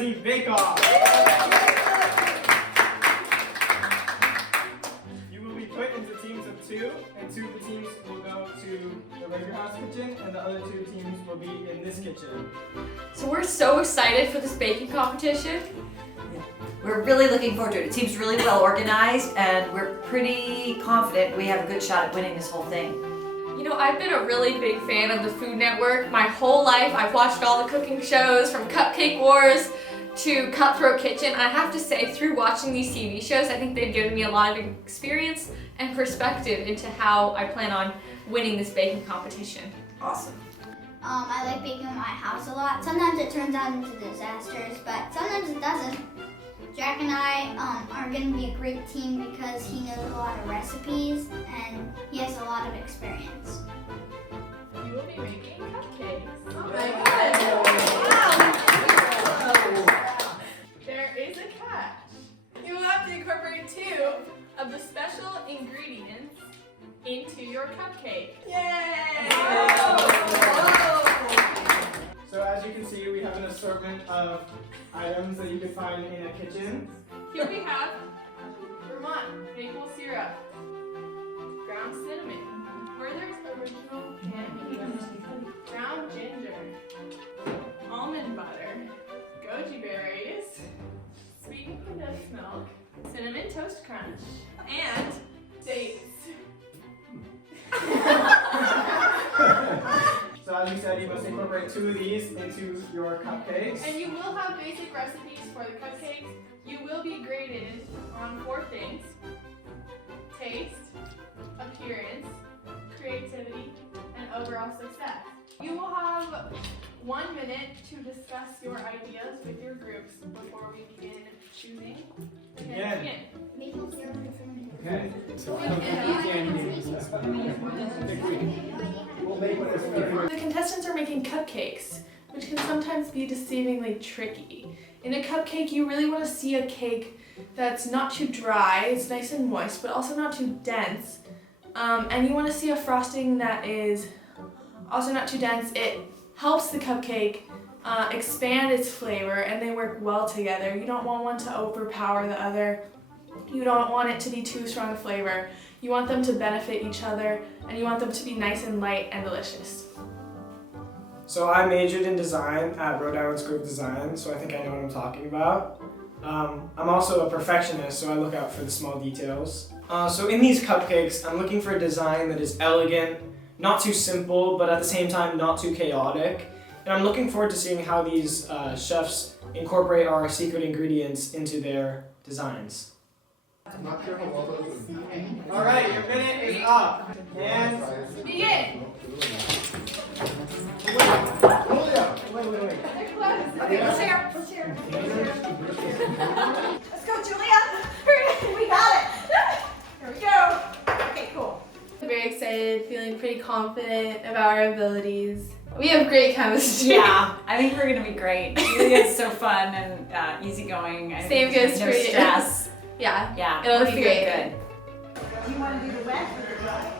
Presie Bake Off. You will be put into teams of 2, and 2 of the teams will go to the regular house kitchen, and the other 2 teams will be in this kitchen. So we're so excited for this baking competition. We're really looking forward to it. It seems really well organized, and we're pretty confident we have a good shot at winning this whole thing. You know, I've been a really big fan of the Food Network my whole life. I've watched all the cooking shows from Cupcake Wars to Cutthroat Kitchen. I have to say, through watching these TV shows, I think they've given me a lot of experience and perspective into how I plan on winning this baking competition. Awesome. I like baking in my house a lot. Sometimes it turns out into disasters, but sometimes it doesn't. Jack and I are going to be a great team because he knows a lot of recipes and he has a lot of experience. You will be making cupcakes. Oh my God! Wow. There is a catch. You will have to incorporate 2 of the special ingredients into your cupcake. Yay! So as you can see, we have an assortment of items that you can find in a kitchen. Here we have Vermont maple syrup, ground cinnamon, Werther's original candy, ground ginger, almond butter, goji berries, sweetened condensed milk, cinnamon toast crunch, and dates. So as you said, you must incorporate 2 of these into your cupcakes. And you will have basic recipes for the cupcakes. You will be graded on 4 things: taste, appearance, creativity, and overall success. You will have 1 minute to discuss your ideas with your groups before we begin choosing. Begin. Maple syrup and cinnamon. Okay. The contestants are making cupcakes, which can sometimes be deceivingly tricky. In a cupcake, you really want to see a cake that's not too dry, it's nice and moist, but also not too dense. And you want to see a frosting that is also not too dense. It helps the cupcake expand its flavor, and they work well together. You don't want one to overpower the other. You don't want it to be too strong a flavor. You want them to benefit each other, and you want them to be nice and light and delicious. So I majored in design at Rhode Island School of Design, so I think I know what I'm talking about. I'm also a perfectionist, so I look out for the small details. So in these cupcakes, I'm looking for a design that is elegant, not too simple, but at the same time not too chaotic. And I'm looking forward to seeing how these chefs incorporate our secret ingredients into their designs. All right, your minute is up. And Begin! wait. Okay, let's share. Let's go, Julia. We got it. Here we go. Okay, cool. I'm very excited, feeling pretty confident about our abilities. We have great chemistry. Yeah, I think we're gonna be great. Julia's so fun and easygoing. I Same think goes no for you. stress. Yeah. Yeah, It'll be be good. great. Do you want to do the wet or the dry?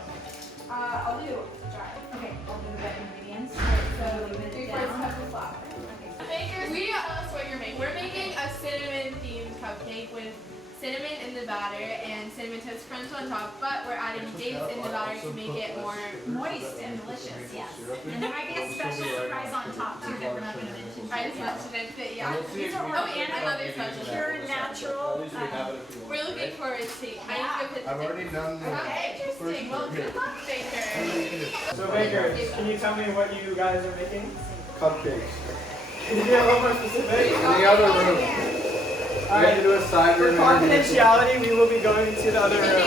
I'll do dry. Okay, I'll do the wet ingredients. So leave it 3/4 down. cup of flour. Bakers, we tell us what you're making. We're making a cinnamon themed cupcake with cinnamon in the batter and cinnamon toast crunch on top, but we're adding dates in the batter to make it more Moist and delicious, yes. And there might be a special surprise on top too that we're not going to mention. I just mentioned it, yeah. These are Oh, and another special. pure natural. We're looking forward to how you give it. I've already done the Okay, interesting. Well, good luck, Baker. So bakers, can you tell me what you guys are making? cupcakes. Can you be a little more specific? In the other room. We have to do a side For room. confidentiality, we will be going to the other room.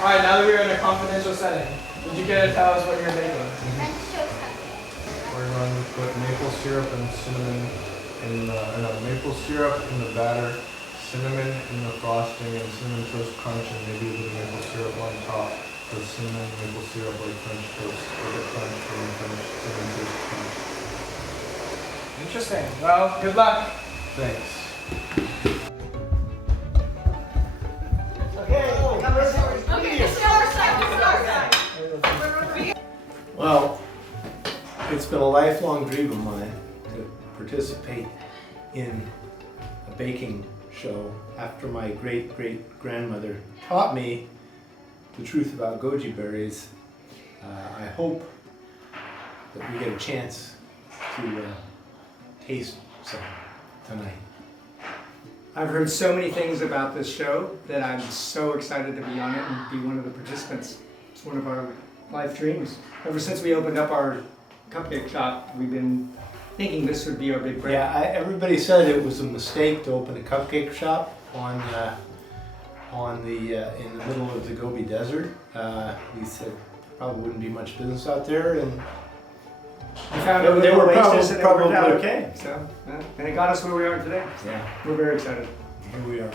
Alright, now that we're in a confidential setting, would you care to tell us what you're making? We're going to put maple syrup and cinnamon in the, maple syrup in the batter, cinnamon in the frosting, and cinnamon toast crunch, and maybe a bit of maple syrup on top. With cinnamon, maple syrup like French toast, like a crunch from French cinnamon toast crunch. Interesting. Well, good luck. Thanks. Well, it's been a lifelong dream of mine to participate in baking show after my great-great-grandmother taught me the truth about goji berries. I hope that we get a chance to taste some tonight. I've heard so many things about this show that I'm so excited to be on it and be one of the participants. It's one of our life dreams. Ever since we opened up our cupcake shop, we've been thinking this would be our big break. Yeah, everybody said it was a mistake to open a cupcake shop in the middle of the Gobi Desert. We said probably wouldn't be much business out there, and We found They a were little oasis and it worked out probably- okay. So, and it got us where we are today. yeah, We're very excited. here we are.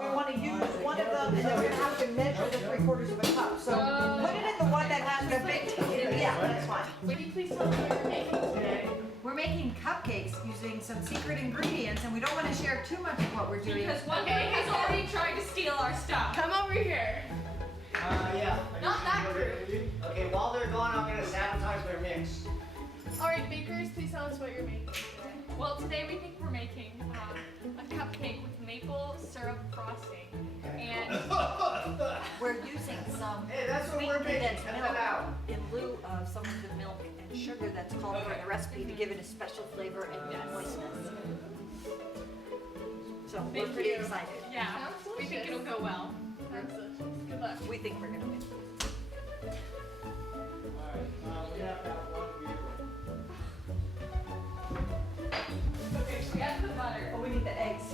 We want to use one of them, and then we're gonna have to measure the 3/4 of a cup. So put it in the one that has the big. Yeah, that's fine. Would you please tell us what you're making today? We're making cupcakes using some secret ingredients, and we don't want to share too much of what we're doing. Because one guy has already tried to steal our stuff. Come over here. Yeah. Not that group. Okay, while they're gone, I'm gonna sabotage their mix. All right, bakers, please tell us what you're making today. Well, today we think we're making a cupcake with maple syrup frosting. And We're using some Hey, that's what sweet we're making. condensed Cut milk that out. in lieu of some of the milk and sugar that's called for in the recipe to give it a special flavor and moistness. So we're Thank pretty you. excited. yeah, Sounds we think it'll go well. Sounds delicious. Good luck. We think we're gonna win. We have to have one beer. Okay, so we have the butter. Oh, we need the eggs.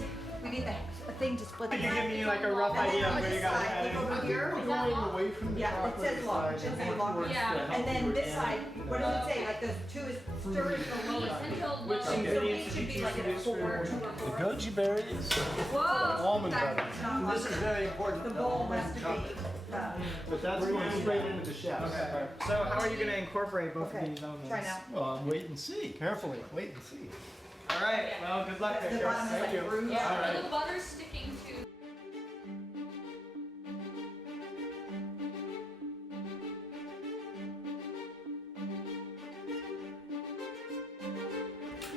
We need a thing to split. Can you give me like a rough idea of where you guys are heading? Over here. Going away from the Yeah, it chocolate says long. It side should say and long. towards Yeah. the And then healthy this side, organic. what does it say? Like the 2 is stirring the lowest. Until Which low. So ingredients we should did be you like at a introduce 4, 2 for- or The 4. goji berries, Whoa. almond butter. This is very important. The bowl has to be. But that's going straight into the chefs. Okay. So how are you gonna incorporate both Okay, of these elements? try now. Well, wait and see. Carefully, wait and see. All right. Well, good luck, The bakers. bottom is Thank like you. bruised. Yeah, All right. and the butter's sticking to.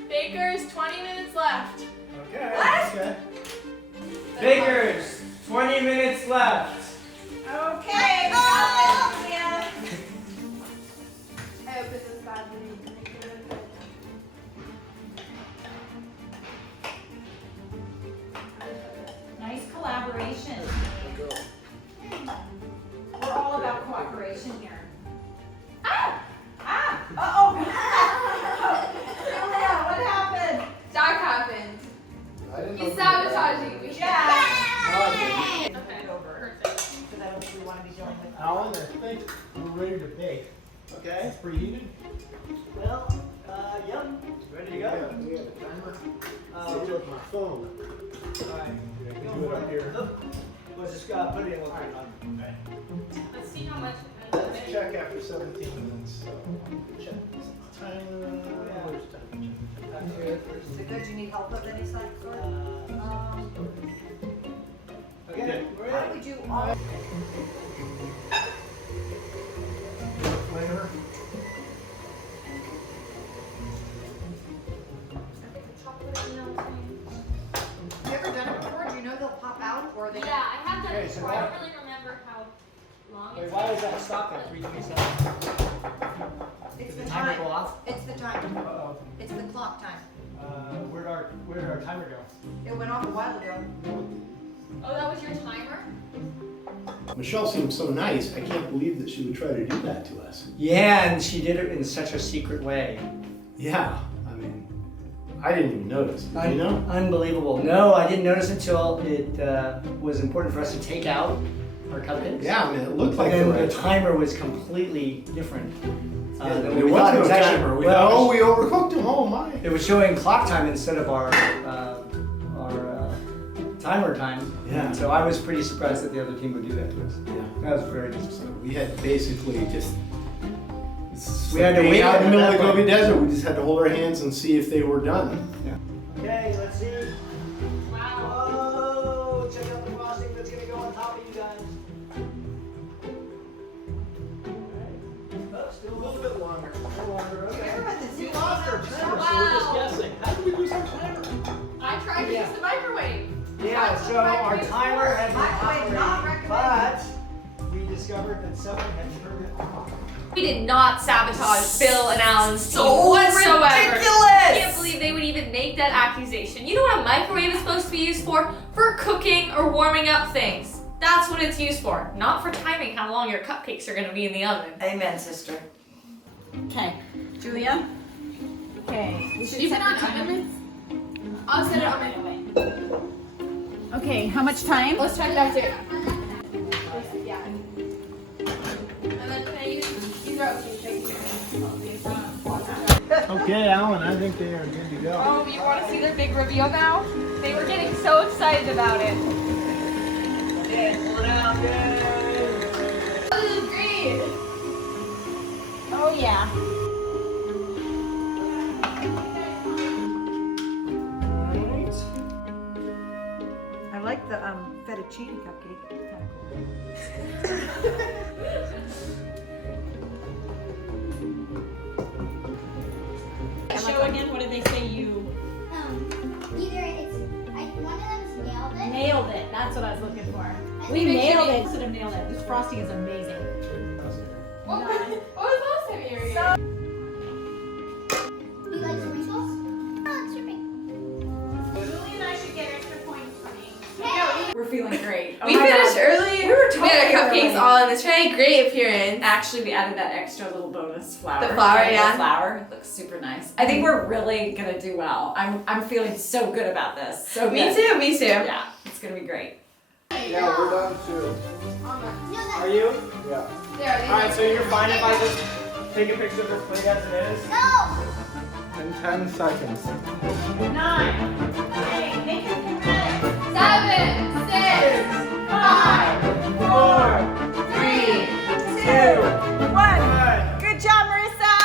Bakers, 20 minutes left. Okay. What? Okay. Bakers, 20 minutes left. Okay, we got this, Leah. I hope this is bad. Nice collaboration. We're all about cooperation here. Ah! Ah! Uh-oh! Julia, what happened? That happened. He's sabotaging me. Yeah. Okay, Over. perfect. Because I don't think we want to be dealing with. Alan, I think we're ready to bake. Okay. It's preheated? Well, yep. Ready to go? We have a timer. Uh, Check my phone. Alright. I can do it up here. We'll just put it in one thing. Okay. Let's see how much. Let's check after 17 minutes. So, check. Timer. Where's timer? That's good. Is it good? You need help of any sort? Okay. We're How do ready. we do all? Flamer. Have you ever done it before? Do you know they'll pop out or they? Yeah, I have done Okay, it so before. I now- don't really remember how long Wait, it's why is that stop at 3:27? It's Did the the timer time. go off? It's the time. Uh-oh. It's the clock time. Where did our timer go? It went off a while ago. Oh, that was your timer? Michelle seems so nice. I can't believe that she would try to do that to us. Yeah, and she did it in such a secret way. Yeah, I mean, I didn't even notice. Did you know? Unbelievable. No, I didn't notice until it was important for us to take out our cupcakes. Yeah, I mean, it looked But like then the right the timer was completely different. Than There we was thought. It no was actually- timer. We well, thought, oh, we overcooked them. Oh my. It was showing clock time instead of our timer time. Yeah. So I was pretty surprised that the other team would do that to us. Yeah. That was very good. So we had basically just. We had to being wait out in the at middle of that the Gobi point. Desert. We just had to hold our hands and see if they were done. Okay, let's see. Wow. Whoa, check out the frosting that's gonna go on top of you guys. Alright. Oh, still a little bit longer. A little longer, okay. Remember at the zoo? We lost our timer, so we're Wow. just guessing. How did we lose our timer? I tried to use the microwave. Yeah, so our timer had been Microwave not operating, recommended. but we discovered that someone had turned it off. We did not sabotage Bill and Alan's team So whatsoever. ridiculous! I can't believe they would even make that accusation. You know what a microwave is supposed to be used for? For cooking or warming up things. That's what it's used for, not for timing how long your cupcakes are going to be in the oven. Amen, sister. Okay, Julia. Okay. Should you put on oven mitts? I'll set it on my way. Okay, how much time? Let's check that too. Yeah. And then can I use are Okay, Alan, I think they are good to go. Oh, you want to see their big reveal now? They were getting so excited about it. Yeah, pull it out, yay! This is green. Oh yeah. I like the fettuccine cupcake. It's kind of cool. Show again, what did they say you Either it's one of them's nailed it. nailed it? That's what I was looking for. I We think it nailed should it. Should have nailed it. This frosting is amazing. What was the last time you were here? You like sprinkles? Oh, it's dripping. Julie and I should get extra points for me. We're feeling great. Oh We my finished God. early. We were We had our totally cupcakes early. all in the tray. Great appearance. Actually, we added that extra little bonus flour. The flour, The yeah. flour. It looks super nice. I think we're really gonna do well. I'm feeling so good about this. So Me good. too, me too. Yeah, it's gonna be great. Yeah, we're done too. Are you? Yeah. Alright, so you're fine if I just take a picture of the plate as it is? No! In 10 seconds. 9. Hey, make it dramatic. 7, 6, 5, 4, 3, 2, 1. Good job, Marissa.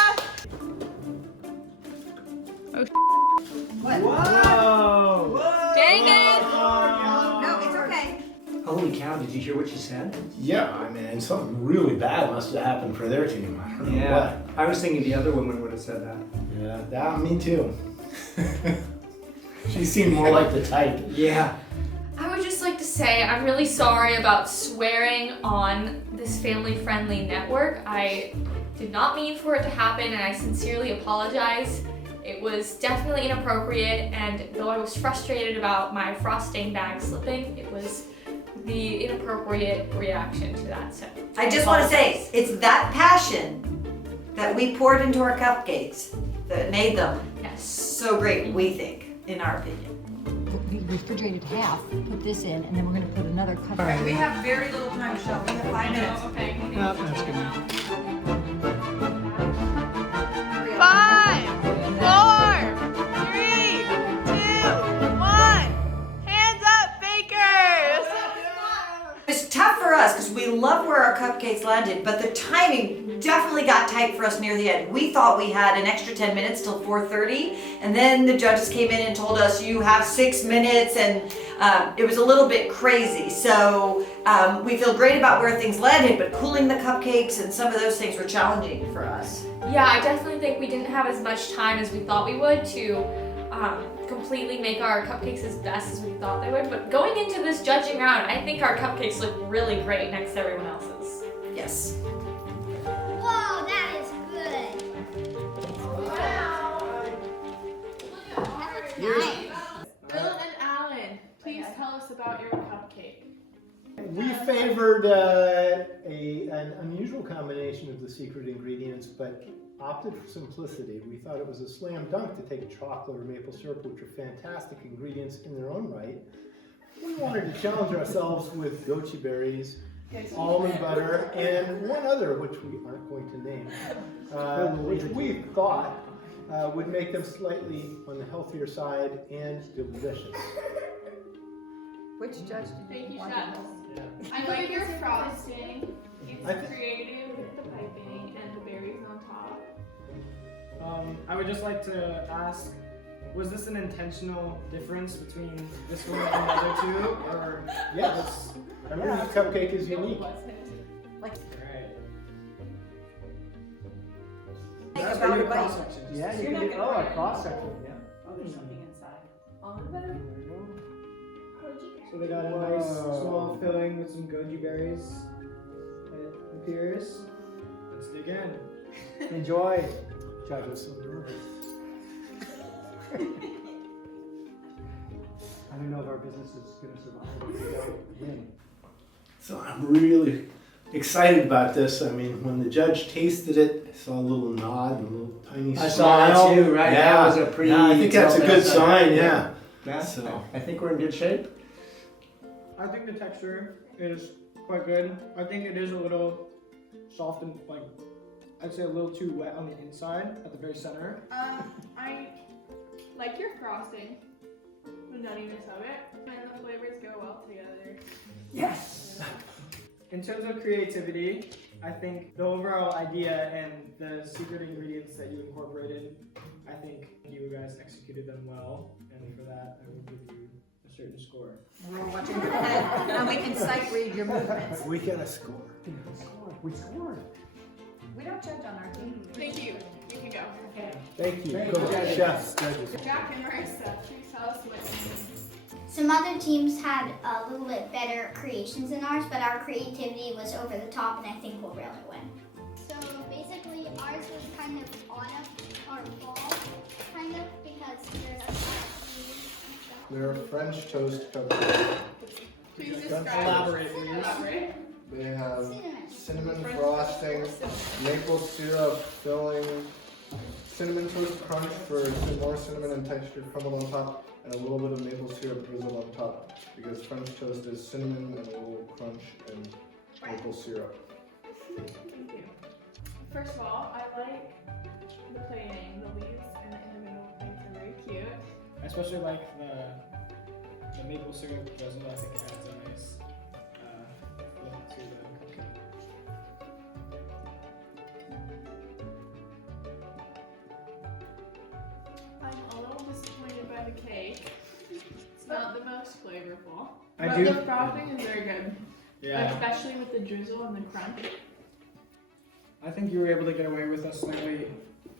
Whoa! Dang it! No, it's okay. Holy cow, did you hear what she said? Yeah, I mean, something really bad must have happened for their team. I don't know what. I was thinking the other woman would have said that. Yeah, that, me too. She seemed more like the type. Yeah. I would just like to say I'm really sorry about swearing on this family-friendly network. I did not mean for it to happen, and I sincerely apologize. It was definitely inappropriate, and though I was frustrated about my frosting bag slipping, it was the inappropriate reaction to that. So I just want to say, it's that passion that we poured into our cupcakes that made them yes. so great, we think, in our opinion. We refrigerated half, put this in, and then we're going to put another cup. Okay, we have very little time, Michelle. We have 5 minutes. Okay. That's good. 5, 4, 3, 2, 1. Hands up, bakers! It's tough for us because we love where our cupcakes landed, but the timing definitely got tight for us near the end. We thought we had an extra 10 minutes till 4:30, and then the judges came in and told us you have 6 minutes, and it was a little bit crazy. So we feel great about where things landed, but cooling the cupcakes and some of those things were challenging for us. Yeah, I definitely think we didn't have as much time as we thought we would to completely make our cupcakes as best as we thought they would. But going into this judging round, I think our cupcakes look really great next to everyone else's. Yes. Whoa, that is good. Wow. That looks nice. Bill and Alan, please tell us about your cupcake. We favored an unusual combination of the secret ingredients, but opted for simplicity. We thought it was a slam dunk to take chocolate or maple syrup, which are fantastic ingredients in their own right. We wanted to challenge ourselves with goji berries, almond butter, and one other, which we aren't going to name, which we thought would make them slightly on the healthier side and delicious. Which judge did Thank you, want chefs. to I like your frosting. It's creative with the piping and the berries on top. I would just like to ask, was this an intentional difference between this one and the other two, or Yes, every cupcake is unique. right? Think about a bite. Yeah, you You're can not do, gonna oh, try a it. cross section, yeah. Oh, there's something inside. almond butter. So they got a nice small filling with some goji berries. It appears. Let's dig in. Enjoy. Judge, I'm so nervous. I don't know if our business is going to survive if we don't win. So I'm really excited about this. I mean, when the judge tasted it, I saw a little nod and a little tiny smile. I saw that too, right? Yeah, That was a pretty. I think that's a good sign. Yeah. Yeah. So I think we're in good shape. I think the texture is quite good. I think it is a little soft and like, I'd say a little too wet on the inside at the very center. I like your frosting, the nuttiness of it, and the flavors go well together. Yes. In terms of creativity, I think the overall idea and the secret ingredients that you incorporated, I think you guys executed them well, and for that I will give you a certain score. We're watching your head, and we can sight read your movements. we get a score. We scored. We don't judge on our team. Thank you. You can go. Okay. Thank you. Thank you, judges. Chefs, judges. Jack and Marissa, please tell us what. Some other teams had a little bit better creations than ours, but our creativity was over the top, and I think we'll really win. So basically, ours was kind of on our ball, kind of, because there's a stuff. They're French toast cupcakes. Please describe. Elaborate, please. Elaborate. They have cinnamon French frosting, toast. maple syrup filling, cinnamon toast crunch for more cinnamon and texture crumbled on top, and a little bit of maple syrup drizzled on top, because French toast is cinnamon and a little crunch and maple syrup. Thank you. First of all, I like the plating. The leaves and in the middle things are very cute. I especially like the maple syrup drizzle. I think it adds a nice look to the cupcake. I'm a little disappointed by the cake. It's not the most flavorful. I But do- the frosting is very good. Yeah, Especially with the drizzle and the crunch. I think you were able to get away with a slightly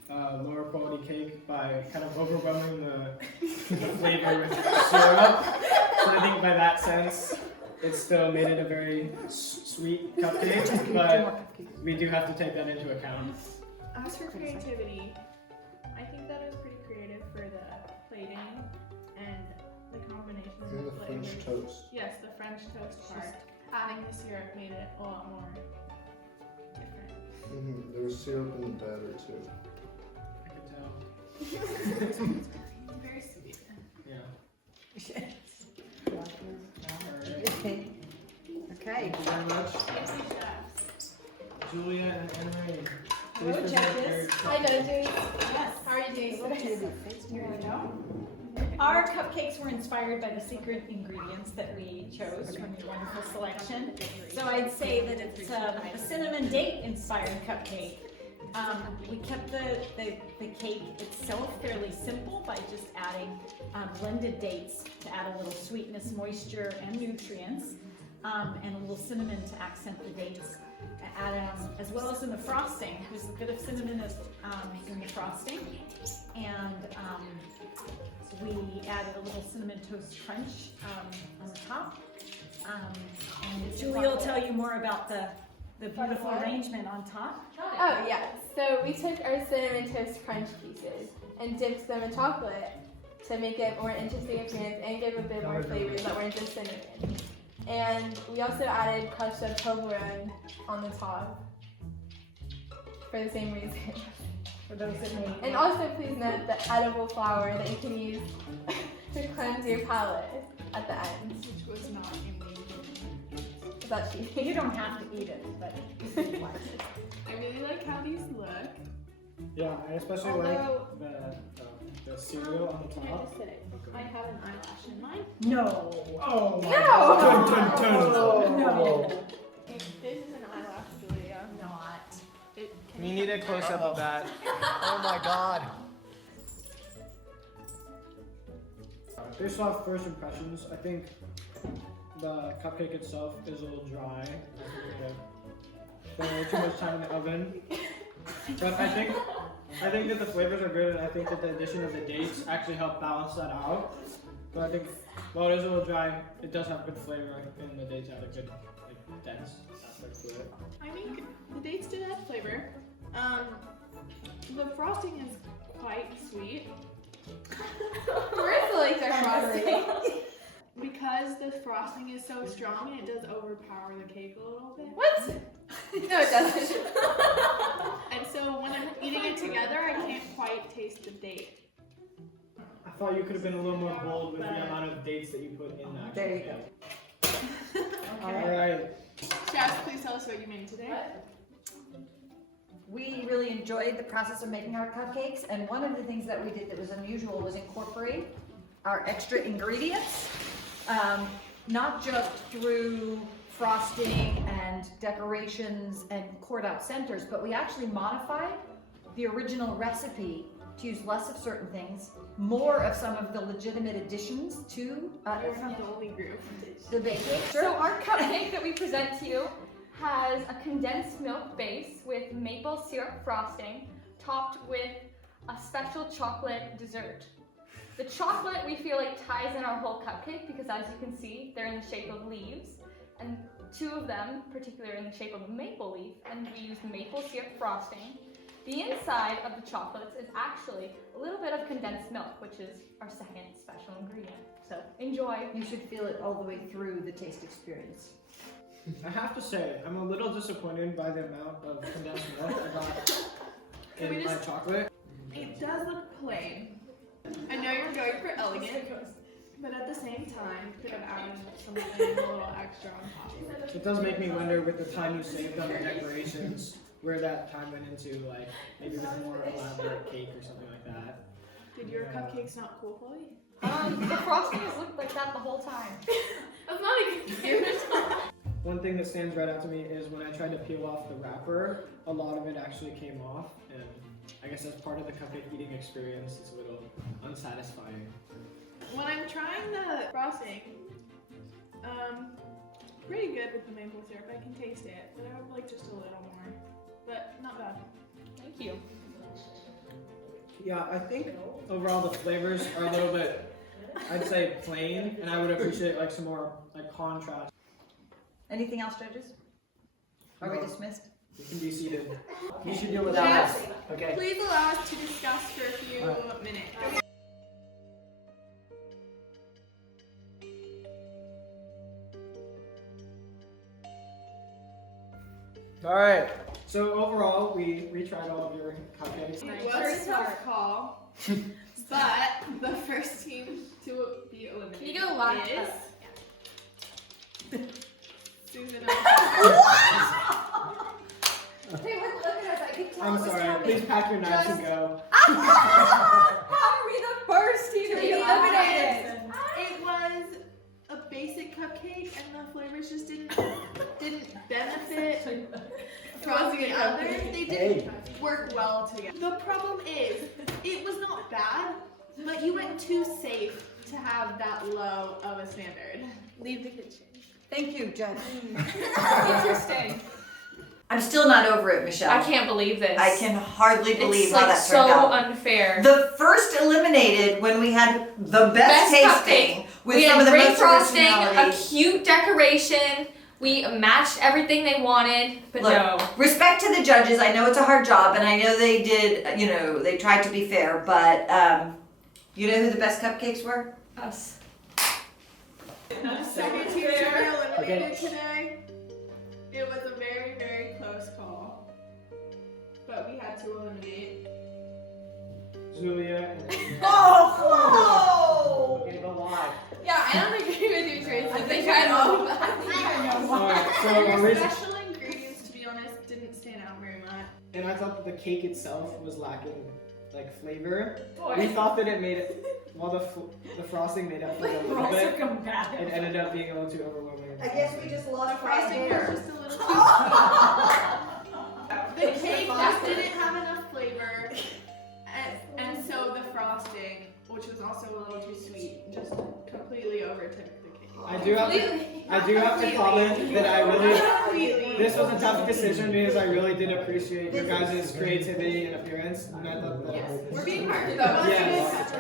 lower quality cake by kind of overwhelming the flavor with syrup. So I think by that sense, it still made it a very sweet cupcake, but we do have to take that into account. As for creativity, I think that was pretty creative for the plating and the combination of And the the French flavors. toast. Yes, the French toast part. Adding the syrup made it a lot more different. There was syrup in the batter too. I could tell. Very sweet. Yeah. Okay. Thank you very much. Thank you, chefs. Julia and Anne-Marie. Hello, Please present your judges. cupcake. Hi, judges. Yes. How are you doing today? Here we go. Our cupcakes were inspired by the secret ingredients that we chose from your wonderful selection. So I'd say that it's a cinnamon date inspired cupcake. We kept the cake itself fairly simple by just adding blended dates to add a little sweetness, moisture, and nutrients, and a little cinnamon to accent the dates. As well as in the frosting, there's a bit of cinnamon in the frosting, and we added a little cinnamon toast crunch on the top. And Julie will tell you more about the beautiful arrangement on top. Oh yeah, so we took our cinnamon toast crunch pieces and dipped them in chocolate to make it more interesting appearance and give a bit more flavors that weren't just cinnamon. And we also added crushed up Toblerone on the top for the same reason. For those that may. And also please note the edible flour that you can use to cleanse your palate at the end. Which was not in the. Is that cheating? You don't have to eat it, but I really like how these look. Yeah, I especially like the cereal on the Can I top. just say, I have an eyelash in mine. no. Oh my No! god. Dun, dun, dun. No. This is an eyelash, Julia. Not. We need a close up of that. Oh my god. Based off first impressions, I think the cupcake itself is a little dry. Spent way too much time in the oven. But I think that the flavors are good, and I think that the addition of the dates actually helped balance that out. But I think while it is a little dry, it does have good flavor, and the dates have a good, like, dense aspect to it. I think the dates did have flavor. The frosting is quite sweet. Where's like their frosting? Because the frosting is so strong, it does overpower the cake a little bit. What? No, it doesn't. And so when I'm eating it together, I can't quite taste the date. I thought you could have been a little more bold with the amount of dates that you put in that. There you go. Alright. Chef, please tell us what you made today. We really enjoyed the process of making our cupcakes, and one of the things that we did that was unusual was incorporate our extra ingredients, not just through frosting and decorations and poured out centers, but we actually modified the original recipe to use less of certain things, more of some of the legitimate additions to You're not the only group. the baking. So our cupcake that we present to you has a condensed milk base with maple syrup frosting, topped with a special chocolate dessert. The chocolate we feel like ties in our whole cupcake because, as you can see, they're in the shape of leaves, and two of them particularly in the shape of a maple leaf, and we used maple syrup frosting. The inside of the chocolates is actually a little bit of condensed milk, which is our second special ingredient. So enjoy. You should feel it all the way through the taste experience. I have to say, I'm a little disappointed by the amount of condensed milk I got in my chocolate. It does look plain. I know you're going for elegant, but at the same time, you could have added something a little extra on top. It does make me wonder, with the time you saved on the decorations, where that time went into, like, maybe with a more elaborate cake or something like that. Did your cupcakes not cool, Chloe? The frosting has looked like that the whole time. That's not even cute. One thing that stands right out to me is when I tried to peel off the wrapper, a lot of it actually came off, and I guess as part of the cupcake eating experience, it's a little unsatisfying. When I'm trying the frosting, pretty good with the maple syrup. I can taste it, but I would like just a little more. But not bad. Thank you. Yeah, I think overall the flavors are a little bit, I'd say, plain, and I would appreciate like some more like contrast. Anything else, judges? Are we dismissed? You can be seated. You should deal with that. Chefs, Okay. please allow us to discuss for a few minutes. Alright, so overall we retried all of your cupcakes. It was a tough call, but the first team to be eliminated Can you go loud? is Susan. They were looking at us, I could tell I'm it was sorry, coming. please pack your knives and go. How are we the first team to be eliminated? It was a basic cupcake, and the flavors just didn't benefit from the others. They didn't work well together. The problem is, it was not bad, but you went too safe to have that low of a standard. Leave the kitchen. Thank you, Judge. Interesting. I'm still not over it, Michelle. I can't believe this. I can hardly believe it's how like that turned out. so unfair. The first eliminated when we had the best tasting with we some had of the great most frosting, a originality. cute decoration. We matched everything they wanted, but Look, no. Respect to the judges. I know it's a hard job, and I know they did. You know, they tried to be fair, but you know who the best cupcakes were? Us. Second team to be eliminated today. It was a very, very close call, but we had to eliminate. Julia and Oh! Okay, go live. Yeah, I don't agree with you, Tracy. I think I know. Alright, so The original. special ingredients, to be honest, didn't stand out very much. And I thought that the cake itself was lacking like flavor. Boy. We thought that it made it, while the frosting made up for it a little bit, it ended up being a little too overwhelming. I guess we just The lost frosting was just a little too sweet. The cake just didn't have enough flavor, and so the frosting, which was also a little too sweet, just completely overtook the cake. I do have to comment that I really, this was a tough decision because I really did appreciate your guys' creativity and appearance, and I thought that We're being hard. Yes.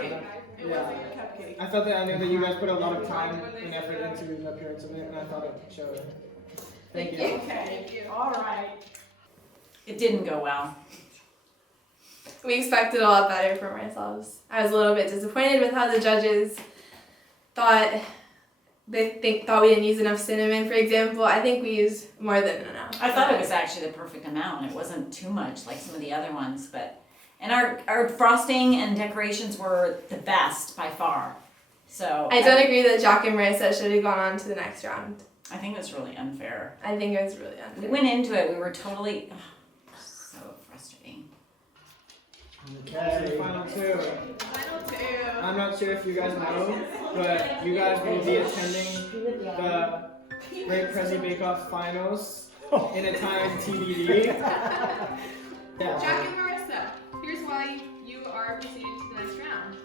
It wasn't a cupcake. I felt that I know that you guys put a lot of time and effort into the appearance of it, and I thought it showed. Thank you. Okay, all right. It didn't go well. We expected a lot better from ourselves. I was a little bit disappointed with how the judges thought we didn't use enough cinnamon, for example. I think we used more than enough. I thought it was actually the perfect amount. It wasn't too much like some of the other ones, and our frosting and decorations were the best by far. So I don't agree that Jack and Marissa should have gone on to the next round. I think it was really unfair. I think it was really unfair. We went into it, we were totally so frustrating. Okay, final two. Final two. I'm not sure if you guys know, but you guys will be attending the Great Presie Bake Off Finals in a time TBD. Yeah. Jack and Marissa, here's why you are proceeding to the next round.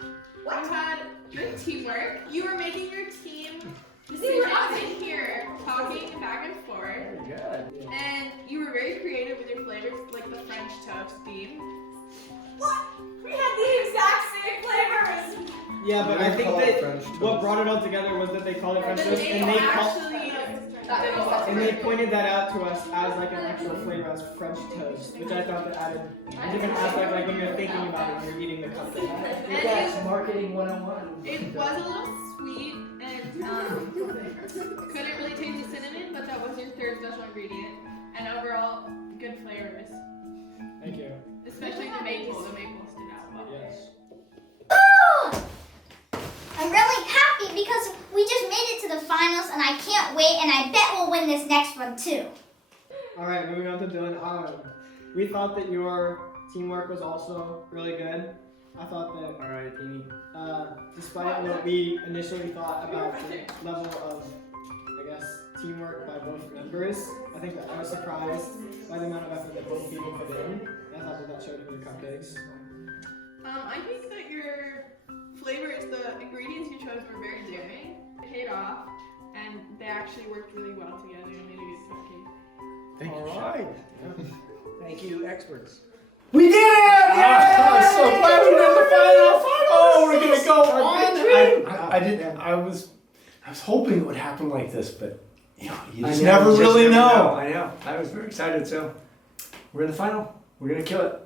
You had good teamwork. You were making your team decisions in here, talking back and forth. Very good. And you were very creative with your flavors, like the French toast theme. What? We had the exact same flavors. Yeah, but I think Call it that French what toast. brought it all together was that they called it French But toast, they and they pointed that out to us as like an actual flavor as French toast, which I thought that added a different aspect, like when you're thinking about it when you're eating the cupcake. That's marketing 101. It was a little sweet and couldn't really taste the cinnamon, but that was your third special ingredient. And overall, good flavors. Thank you. Especially the maple. The maple stood out well. Yes. I'm really happy because we just made it to the finals and I can't wait and I bet we'll win this next one too. Alright, moving on to Dylan. We thought that your teamwork was also really good. I thought that Alright, Teeny. despite what we initially thought about the level of, I guess, teamwork by both members, I think that I was surprised by the amount of effort that both people put in. I thought that showed in your cupcakes. I think that your flavors, the ingredients you chose were very daring. It paid off, and they actually worked really well together and made a good cupcake. Thank you, All right. Thank you, experts. We did it! I'm so glad we were in the final. Oh, we're gonna go on. I was hoping it would happen like this, but you just never really know. I know. I was very excited. So we're in the final. We're gonna kill it.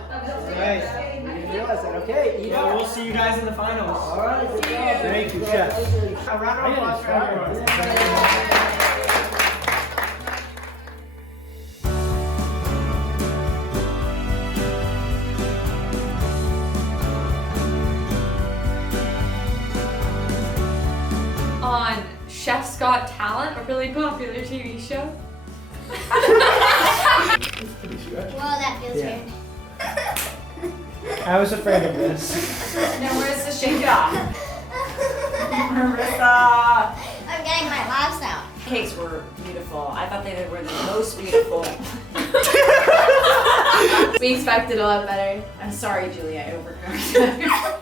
Nice. You didn't realize that. Okay, eat Yeah, up. we'll see you guys in the finals. All right, good job. Thank you, Chef. A round of applause for everyone. On Chef's Got Talent, a really popular TV show. Well, that feels weird. I was afraid of this. Now Marissa, shake it off. Marissa. I'm getting my laughs out. Cakes were beautiful. I thought they were the most beautiful. We expected a lot better. I'm sorry, Julie, I overcorrected.